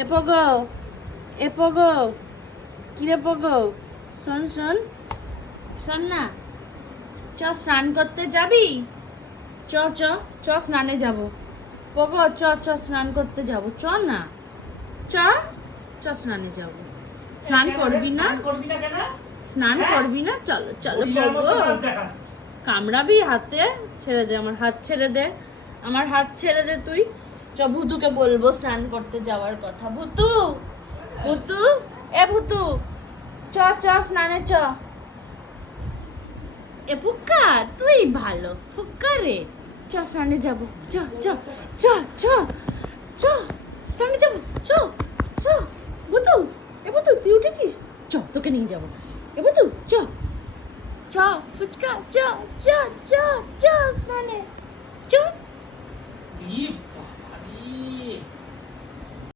এ পগো, এ পগো, কিরে পগো, শোন শোন, শোন না, চ স্নান করতে যাবি? চ চ চ স্নানে যাব। পগো চ চ স্নান করতে যাব, চ না, চ চ স্নানে যাব। স্নান করবি না? স্নান করবি না? চলো চলো পগো। কামড়াবি হাতে? ছেড়ে দে আমার হাত, ছেড়ে দে আমার হাত, ছেড়ে দে তুই। চ ভুতুকে বলবো স্নান করতে যাওয়ার কথা। ভুতু, ভুতু, এ ভুতু, চ চ স্নানে চ। এ ফুক্কা, তুই ভালো ফুক্কা রে। চ স্নানে যাবো, চ চ চ চ চ স্নানে যাবো, চ চ। ভুতু, এ ভুতু তুই উঠেছিস? চ তোকে নিয়ে যাবো। এ ভুতু চ চ, ফুচকা চ চ চ চ স্নানে চ।